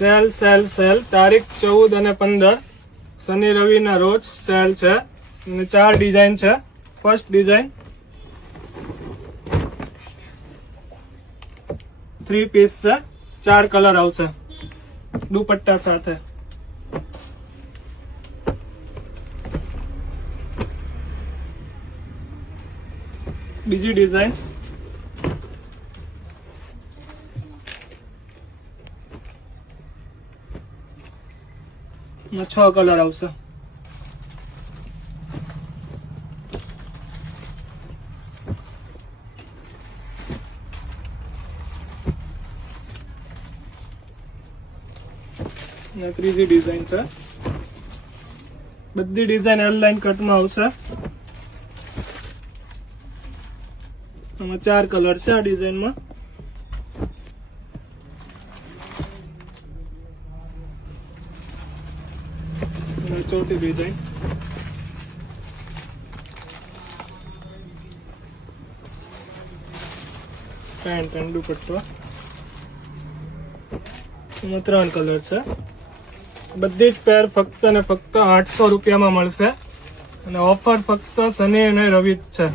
Sale sale sale તારીખ 14 અને 15 શનિ રવિના રોજ સેલ છે અને 4 ડિઝાઇન છે. ફર્સ્ટ ડિઝાઇન 3 પીસ છે, 4 કલર આવશે દુપટ્ટા સાથે. બીજી ડિઝાઇન 6 કલર આવશે. ત્રીજી ડિઝાઇન છે, બધી ડિઝાઇન એલ લાઇન કટમાં આવશે. આમાં 4 કલર છે આ ડિઝાઇનમાં. ચોથી ડિઝાઇન પેન્ટ એન્ડ દુપટ્ટો. એમાં 3 કલર છે. બધી જ પેર ફક્ત ને ફક્ત 800 રૂપિયામાં મળશે અને ઓફર ફક્ત શનિ અને રવિ જ છે.